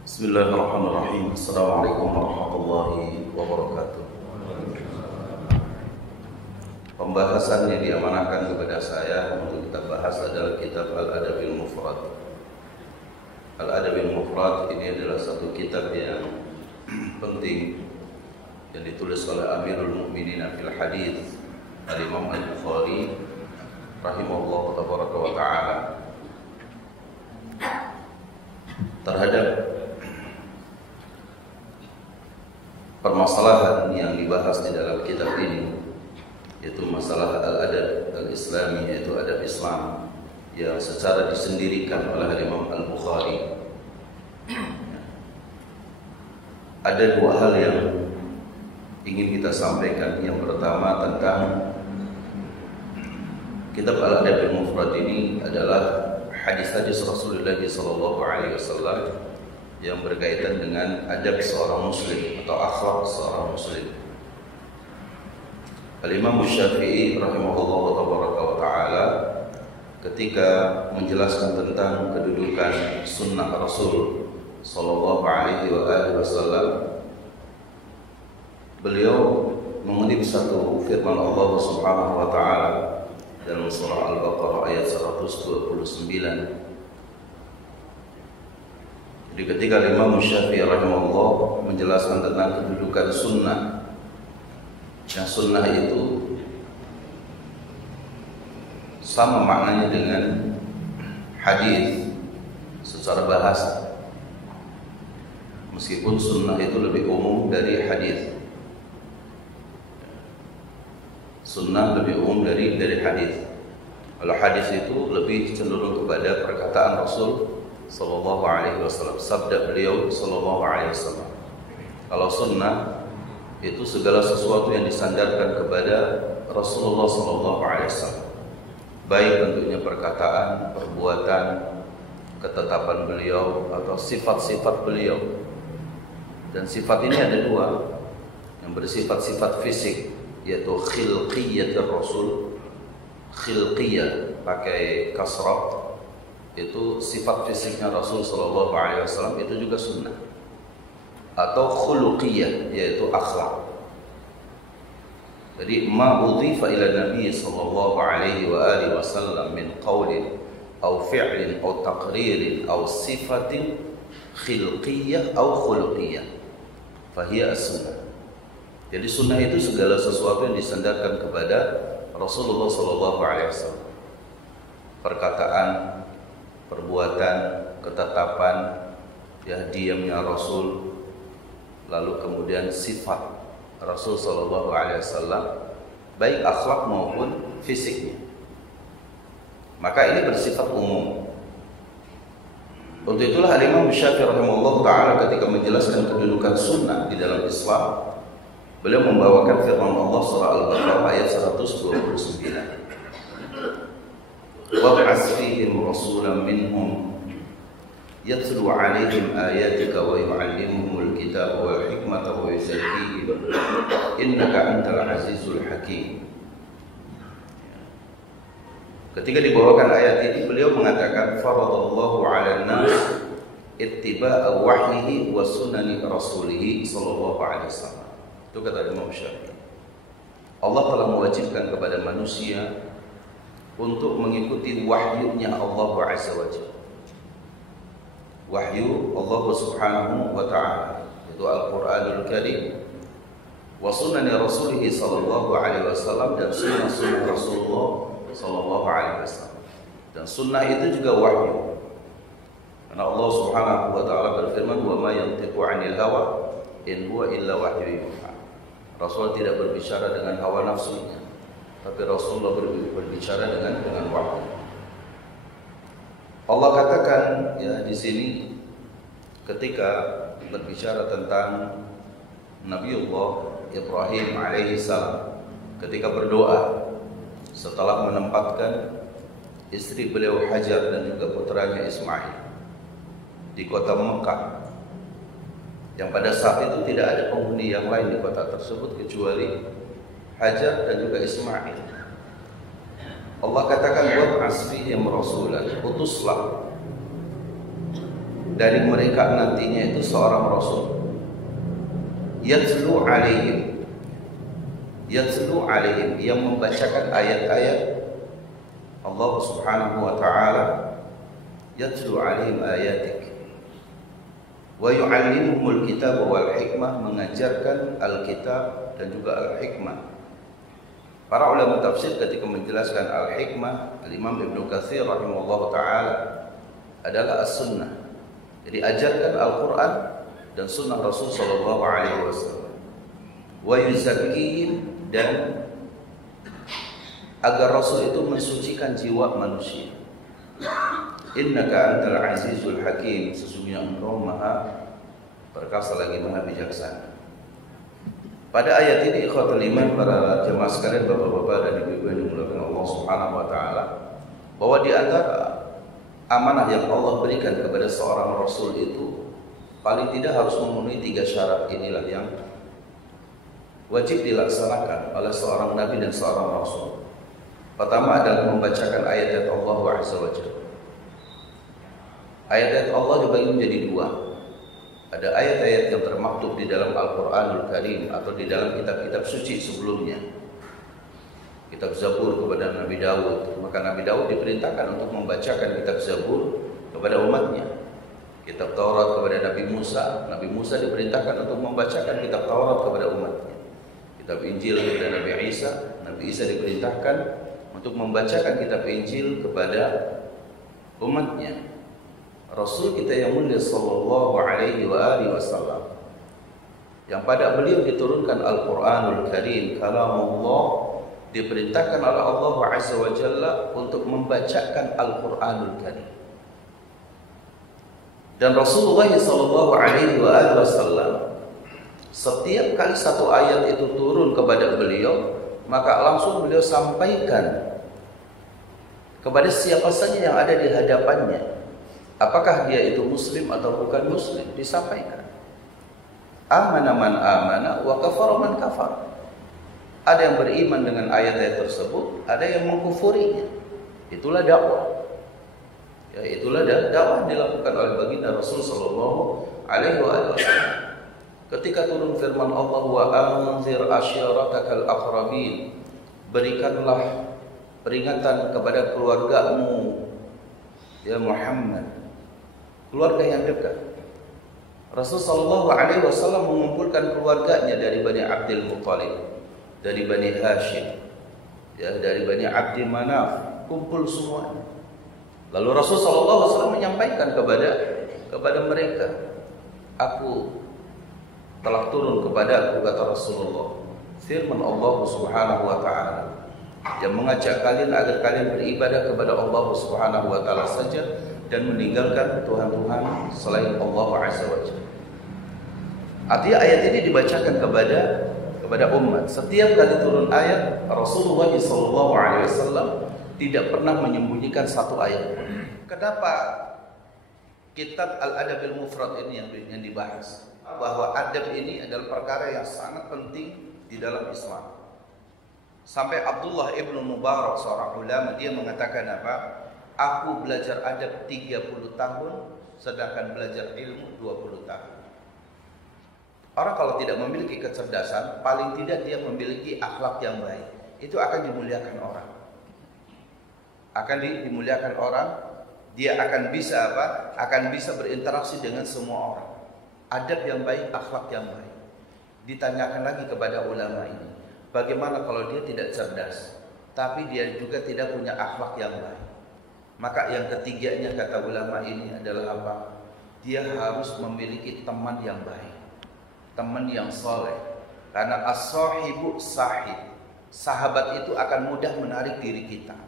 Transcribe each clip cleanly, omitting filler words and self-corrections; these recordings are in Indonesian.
Bismillahirrahmanirrahim. Assalamualaikum warahmatullahi wabarakatuh. Pembahasan yang diamanahkan kepada saya untuk kita bahas adalah kitab Al-Adabil Mufrad. Al-Adabil Mufrad ini adalah satu kitab yang penting yang ditulis oleh Amirul Mukminin fil Hadits Al-Imam Al-Bukhari rahimahullah tabaraka wa ta'ala. Terhadap permasalahan yang dibahas di dalam kitab ini, yaitu masalah al-adab al-islami, yaitu adab Islam yang secara disendirikan oleh Imam Al-Bukhari. Ada dua hal yang ingin kita sampaikan. Yang pertama tentang kitab Al-Adab al-Mufrad ini adalah hadis-hadis Rasulullah SAW yang berkaitan dengan adab seorang muslim atau akhlak seorang muslim. Al-Imam Syafi'i rahimahullah wa ta'ala ketika menjelaskan tentang kedudukan sunnah Rasul sallallahu alaihi wasallam, beliau mengutip satu firman Allah Subhanahu wa ta'ala dalam surah Al-Baqarah ayat 129. Jadi ketika Imam Syafi'i rahimahullah menjelaskan tentang kedudukan sunnah, yang sunnah itu sama maknanya dengan hadis secara bahasa, meskipun sunnah itu lebih umum dari hadis. Sunnah lebih umum dari hadis. Kalau hadis itu lebih cenderung kepada perkataan Rasul sallallahu alaihi wasallam, sabda beliau sallallahu alaihi wasallam. Kalau sunnah itu segala sesuatu yang disandarkan kepada Rasulullah sallallahu alaihi wasallam, baik bentuknya perkataan, perbuatan, ketetapan beliau atau sifat-sifat beliau. Dan sifat ini ada dua, yang bersifat-sifat fisik, yaitu khilqiyatul Rasul. Khilqiyah pakai kasrah, itu sifat fisiknya Rasul sallallahu alaihi wasallam, itu juga sunnah. Atau khuluqiyah, yaitu akhlak. Jadi ma udhifa ila Nabi sallallahu alaihi wa alihi wasallam min qaulin aw fi'lin aw taqririn aw sifatin khilqiyah aw khuluqiyah fahiya as-sunnah. Jadi sunnah itu segala sesuatu yang disandarkan kepada Rasulullah sallallahu alaihi wasallam. Perkataan, perbuatan, ketetapan, ya diamnya Rasul, lalu kemudian sifat Rasul sallallahu alaihi wasallam, baik akhlak maupun fisiknya. Maka ini bersifat umum. Untuk itulah Imam Syafi'i rahimahullah taala ketika menjelaskan kedudukan sunnah di dalam Islam, beliau membawakan firman Allah surah Al-Baqarah ayat 129. وَابْعَثْ فِيهِمْ رَسُولًا مِّنْهُمْ يَتْلُو عَلَيْهِمْ آيَاتِكَ وَيُعَلِّمُهُمُ الْكِتَابَ وَالْحِكْمَةَ وَيُزَكِّيهِمْ إِنَّكَ أَنْتَ الْعَزِيزُ الْحَكِيمُ. Ketika dibawakan ayat ini, beliau mengatakan faradallahu 'alan nas ittiba'a wahyihi wa sunani rasulih sallallahu alaihi wasallam. Itu kata Imam Syafi'i. Allah telah mewajibkan kepada manusia untuk mengikuti wahyunya Allah Azza wa Jalla. Wahyu Allah Subhanahu wa ta'ala, itu Al-Quranul Karim, wa sunani rasulih sallallahu alaihi wasallam, dan sunnah Rasulullah sallallahu alaihi wasallam. Dan sunnah itu juga wahyu. Karena Allah Subhanahu wa ta'ala berfirman, wa ma yantiqu 'anil hawa in huwa illa wahyu yuha. Rasul tidak berbicara dengan hawa nafsunya, tapi Rasulullah berbicara dengan wahyu. Allah katakan ya di sini ketika berbicara tentang Nabiullah Ibrahim alaihi salam, ketika berdoa setelah menempatkan istri beliau Hajar dan juga putranya Ismail di kota Mekah, yang pada saat itu tidak ada penghuni yang lain di kota tersebut kecuali Hajar dan juga Ismail. Allah katakan wab'as fihim rasulan, utuslah dari mereka nantinya itu seorang rasul yatlu alaihim yang membacakan ayat-ayat Allah Subhanahu wa taala, yatlu alaihim ayatik wa yu'allimuhumul kitab wal hikmah, mengajarkan Alkitab dan juga Al-Hikmah. Para ulama tafsir ketika menjelaskan Al-Hikmah, Al-Imam Ibnu Katsir rahimahullah taala adalah as-sunnah. Jadi ajarkan Al-Quran dan sunnah Rasul sallallahu alaihi wasallam. Wa yuzakkihim, dan agar Rasul itu mensucikan jiwa manusia. Innaka antal azizul hakim, sesungguhnya engkau maha perkasa lagi maha bijaksana. Pada ayat ini ikhwatul iman, para jemaah sekalian, bapak-bapak dan ibu-ibu yang dimuliakan Allah Subhanahu wa taala, bahwa di antara amanah yang Allah berikan kepada seorang rasul itu paling tidak harus memenuhi 3 syarat inilah yang wajib dilaksanakan oleh seorang nabi dan seorang rasul. Pertama adalah membacakan ayat-ayat Allah Azza wa Jalla. Ayat-ayat Allah dibagi menjadi 2. Ada ayat-ayat yang termaktub di dalam Al-Quranul Karim atau di dalam kitab-kitab suci sebelumnya. Kitab Zabur kepada Nabi Daud, maka Nabi Daud diperintahkan untuk membacakan kitab Zabur kepada umatnya. Kitab Taurat kepada Nabi Musa diperintahkan untuk membacakan kitab Taurat kepada umatnya. Kitab Injil kepada Nabi Isa diperintahkan untuk membacakan kitab Injil kepada umatnya. Rasul kita yang mulia sallallahu alaihi wasallam, yang pada beliau diturunkan Al-Quranul Karim, kalamullah, diperintahkan oleh Allah Azza wa Jalla untuk membacakan Al-Quranul Karim. Dan Rasulullah sallallahu alaihi wasallam, setiap kali satu ayat itu turun kepada beliau, maka langsung beliau sampaikan kepada siapa saja yang ada di hadapannya. Apakah dia itu muslim atau bukan muslim, disampaikan. Amana man amana wa kafara man kafar. Ada yang beriman dengan ayat-ayat tersebut, ada yang mengkufurinya. Itulah dakwah. Ya, itulah dakwah yang dilakukan oleh baginda Rasul sallallahu alaihi wasallam. Ketika turun firman Allah, wa anzir asyiratakal aqrabin, berikanlah peringatan kepada keluargamu ya Muhammad, keluarga yang dekat. Rasul sallallahu alaihi wasallam mengumpulkan keluarganya dari Bani Abdul Muthalib, dari Bani Hashim, ya, dari Bani Abdi Manaf, kumpul semua. Lalu Rasul sallallahu alaihi wasallam menyampaikan kepada mereka, aku telah turun kepada aku, kata Rasulullah, firman Allah Subhanahu wa taala yang mengajak kalian agar kalian beribadah kepada Allah Subhanahu wa taala saja dan meninggalkan Tuhan-Tuhan selain Allah Azza wa Jalla. Artinya ayat ini dibacakan kepada umat. Setiap kali turun ayat, Rasulullah sallallahu alaihi wasallam tidak pernah menyembunyikan satu ayat. Kenapa kitab Al-Adabil Mufrad ini yang dibahas? Bahwa adab ini adalah perkara yang sangat penting di dalam Islam. Sampai Abdullah ibnu Mubarak, seorang ulama, dia mengatakan apa? Aku belajar adab 30 tahun, sedangkan belajar ilmu 20 tahun. Orang kalau tidak memiliki kecerdasan, paling tidak dia memiliki akhlak yang baik, itu akan dimuliakan orang. Dimuliakan orang, dia akan bisa apa? Akan bisa berinteraksi dengan semua orang. Adab yang baik, akhlak yang baik. Ditanyakan lagi kepada ulama ini, bagaimana kalau dia tidak cerdas, tapi dia juga tidak punya akhlak yang baik? Maka yang ketiganya, kata ulama ini, adalah apa? Dia harus memiliki teman yang baik, teman yang soleh. Karena as-sahibu sahib, sahabat itu akan mudah menarik diri kita.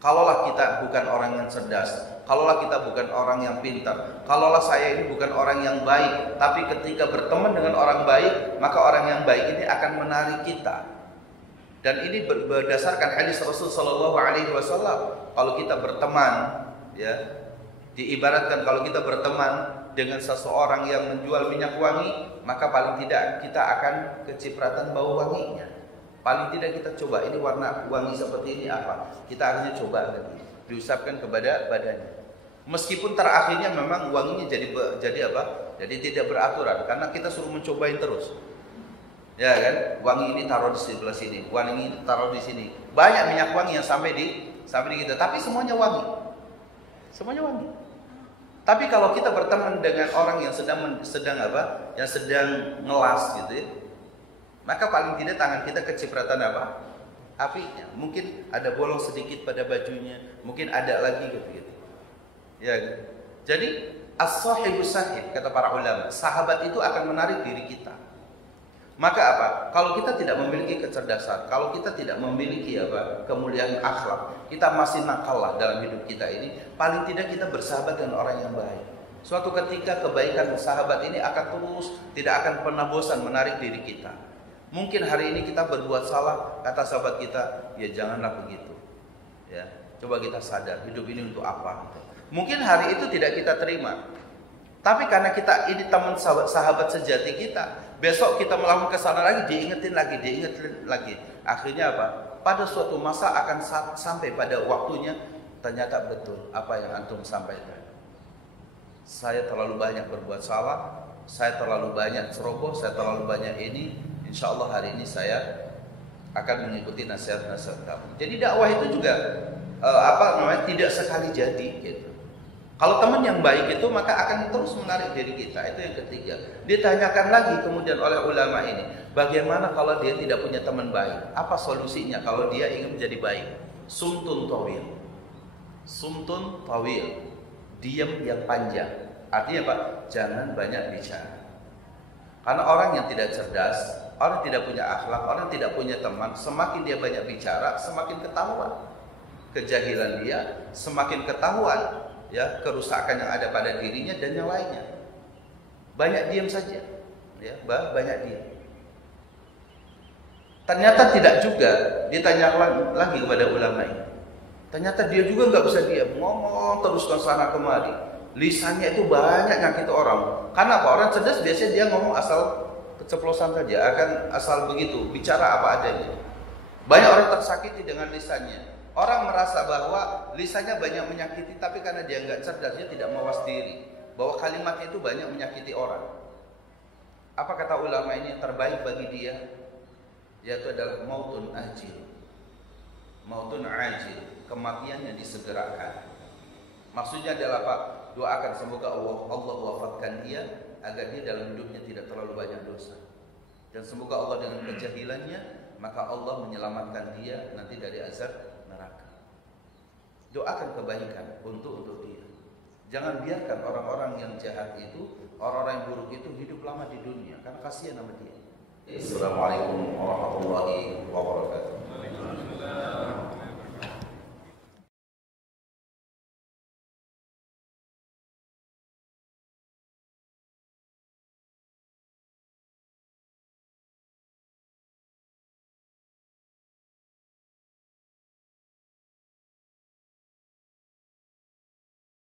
Kalaulah kita bukan orang yang cerdas, kalaulah kita bukan orang yang pintar, kalaulah saya ini bukan orang yang baik, tapi ketika berteman dengan orang baik, maka orang yang baik ini akan menarik kita. Dan ini berdasarkan hadis Rasul sallallahu alaihi wasallam. Kalau kita berteman, ya, diibaratkan kalau kita berteman dengan seseorang yang menjual minyak wangi, maka paling tidak kita akan kecipratan bau wanginya. Paling tidak kita coba, ini warna wangi seperti ini apa? Kita akhirnya coba, diusapkan kepada badannya. Meskipun terakhirnya memang wanginya jadi apa? Jadi tidak beraturan karena kita suruh mencobain terus. Ya kan? Wangi ini taruh di sebelah sini, wangi ini taruh di sini. Banyak minyak wangi yang sampai di kita, tapi semuanya wangi. Semuanya wangi. Tapi kalau kita berteman dengan orang yang sedang apa? Yang sedang ngelas gitu ya. Maka paling tidak tangan kita kecipratan apa? Apinya. Mungkin ada bolong sedikit pada bajunya, mungkin ada lagi gitu. Ya, jadi as-sahibu sahib kata para ulama, sahabat itu akan menarik diri kita. Maka apa? Kalau kita tidak memiliki kecerdasan, kalau kita tidak memiliki apa kemuliaan akhlak, kita masih nakal lah dalam hidup kita ini. Paling tidak kita bersahabat dengan orang yang baik. Suatu ketika kebaikan sahabat ini akan terus, tidak akan pernah bosan menarik diri kita. Mungkin hari ini kita berbuat salah, kata sahabat kita, ya janganlah begitu. Ya, coba kita sadar hidup ini untuk apa? Mungkin hari itu tidak kita terima, tapi karena kita ini teman sahabat sejati kita, besok kita melakukan kesalahan lagi, diingetin lagi. Akhirnya apa? Pada suatu masa akan sampai pada waktunya, ternyata betul apa yang antum sampaikan. Saya terlalu banyak berbuat salah, saya terlalu banyak ceroboh, saya terlalu banyak ini. Insya Allah hari ini saya akan mengikuti nasihat-nasihat kamu. Jadi dakwah itu juga tidak sekali jadi gitu. Kalau teman yang baik itu maka akan terus menarik diri kita. Itu yang ketiga. Ditanyakan lagi kemudian oleh ulama ini, bagaimana kalau dia tidak punya teman baik? Apa solusinya kalau dia ingin menjadi baik? Sumtun tawil. Sumtun tawil. Diam yang panjang. Artinya apa? Jangan banyak bicara. Karena orang yang tidak cerdas, orang yang tidak punya akhlak, orang yang tidak punya teman, semakin dia banyak bicara, semakin ketahuan kejahilan dia, semakin ketahuan ya kerusakan yang ada pada dirinya dan yang lainnya. Banyak diam saja, ya, banyak diam. Ternyata tidak juga, ditanya lagi kepada ulama ini. Ternyata dia juga nggak bisa diam, ngomong terus ke sana kemari. Lisannya itu banyak nyakit orang. Karena apa? Orang cerdas biasanya dia ngomong asal keceplosan saja, akan asal begitu, bicara apa adanya. Banyak orang tersakiti dengan lisannya. Orang merasa bahwa lisannya banyak menyakiti, tapi karena dia nggak cerdas, dia tidak mawas diri bahwa kalimatnya itu banyak menyakiti orang. Apa kata ulama ini? Yang terbaik bagi dia yaitu adalah mautun ajil. Mautun ajil, kematian yang disegerakan. Maksudnya adalah apa? Doakan semoga Allah wafatkan dia agar dia dalam hidupnya tidak terlalu banyak dosa. Dan semoga Allah dengan kejahilannya maka Allah menyelamatkan dia nanti dari azab neraka. Doakan kebaikan untuk dia. Jangan biarkan orang-orang yang jahat itu, orang-orang yang buruk itu hidup lama di dunia, karena kasihan sama dia. Assalamualaikum warahmatullahi wabarakatuh.